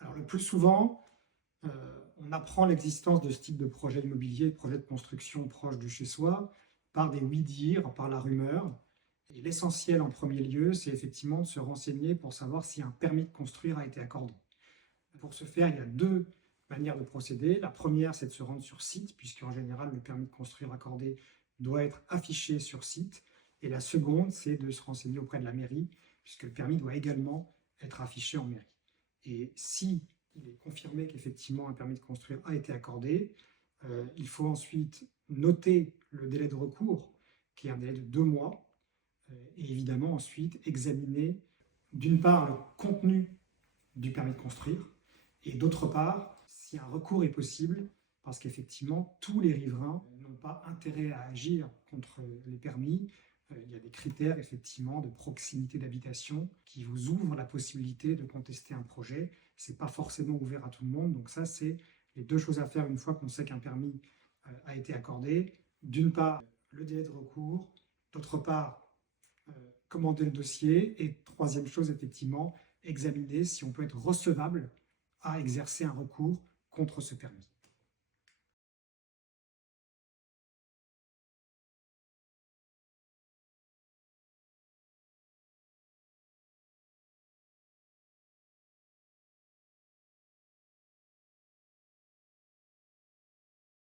Alors le plus souvent, on apprend l'existence de ce type de projet immobilier, de projet de construction proche de chez soi, par des oui-dire, par la rumeur. Et l'essentiel en premier lieu, c'est effectivement de se renseigner pour savoir si un permis de construire a été accordé. Pour ce faire, il y a deux manières de procéder. La première, c'est de se rendre sur site, puisqu'en général, le permis de construire accordé doit être affiché sur site. Et la seconde, c'est de se renseigner auprès de la mairie, puisque le permis doit également être affiché en mairie. Et si il est confirmé qu'effectivement un permis de construire a été accordé, il faut ensuite noter le délai de recours, qui est un délai de 2 mois, et évidemment ensuite examiner d'une part le contenu du permis de construire, et d'autre part, si un recours est possible, parce qu'effectivement, tous les riverains n'ont pas intérêt à agir contre les permis. Il y a des critères, effectivement, de proximité d'habitation qui vous ouvrent la possibilité de contester un projet. Ce n'est pas forcément ouvert à tout le monde. Donc ça, c'est les deux choses à faire une fois qu'on sait qu'un permis a été accordé. D'une part, le délai de recours. D'autre part, commander le dossier. Et troisième chose, effectivement, examiner si on peut être recevable à exercer un recours contre ce permis.